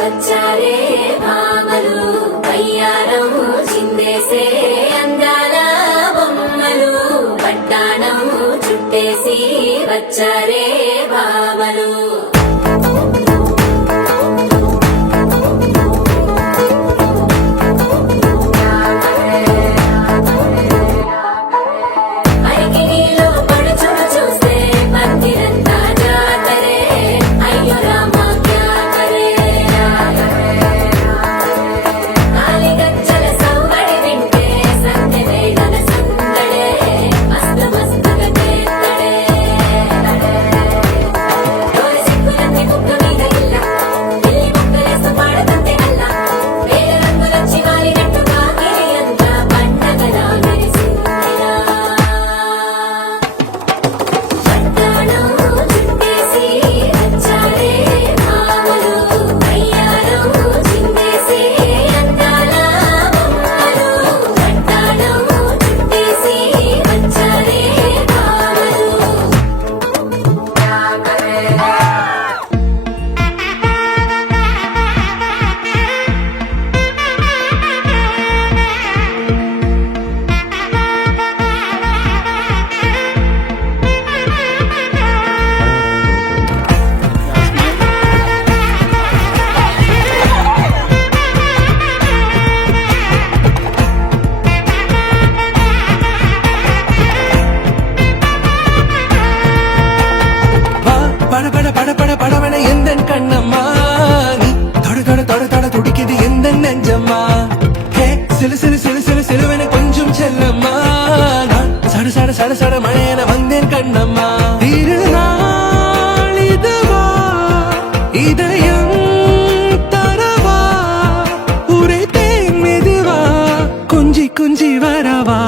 వచ్చారే భామలు అయ్యారం చిందేసే అందాల బొమ్మలు పట్టాణం చుట్టేసి వచ్చారే భామలు படபட எந்தன் கண்ணம்மா நீ தொட துடிக்குது எந்தன் நெஞ்சம்மா ஹே சிலு சிலு சிலு சிலு சிலுவென கொஞ்சம் செல்லம்மா நான் சட சட மழையென வந்தேன் கண்ணம்மா திருநாள் இதுவா இதயம் தரவா உரைத்தேன் மெதுவா கொஞ்சி வரவா